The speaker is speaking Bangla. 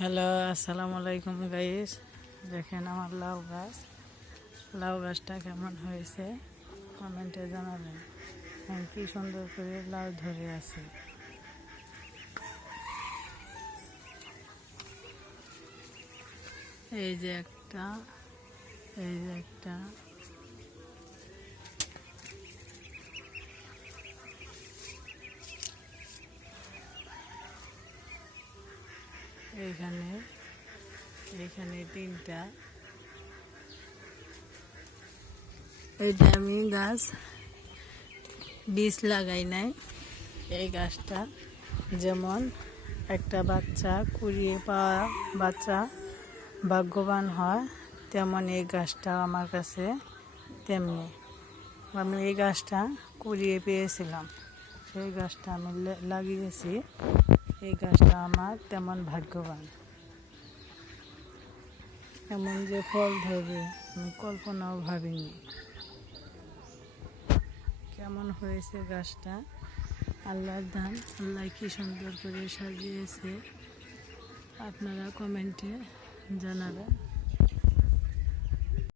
হ্যালো, আসসালামু আলাইকুম গাইস। দেখেন আমার লাউ গাছটা কেমন হয়েছে কমেন্টে জানাবেন। কি সুন্দর করে লাউ ধরে আছে। এই যে একটা, এই যে একটা, এইখানে এইখানে তিনটা। এইটা আমি গাছ বীজ লাগাই নাই। এই গাছটা যেমন একটা বাচ্চা কুড়িয়ে পাওয়া বাচ্চা ভাগ্যবান হয়, তেমন এই গাছটা আমার কাছে তেমনি। আমি এই গাছটা কুড়িয়ে পেয়েছিলাম, সেই গাছটা আমি লাগিয়েছি। এই গাছটা আমার তেমন ভাগ্যবান। এমন যে ফল ধরবে আমি কল্পনাও ভাবিনি। কেমন হয়েছে গাছটা, আল্লাহর দান। আল্লাহ কি সুন্দর করে সাজিয়েছে, আপনারা কমেন্টে জানাবেন।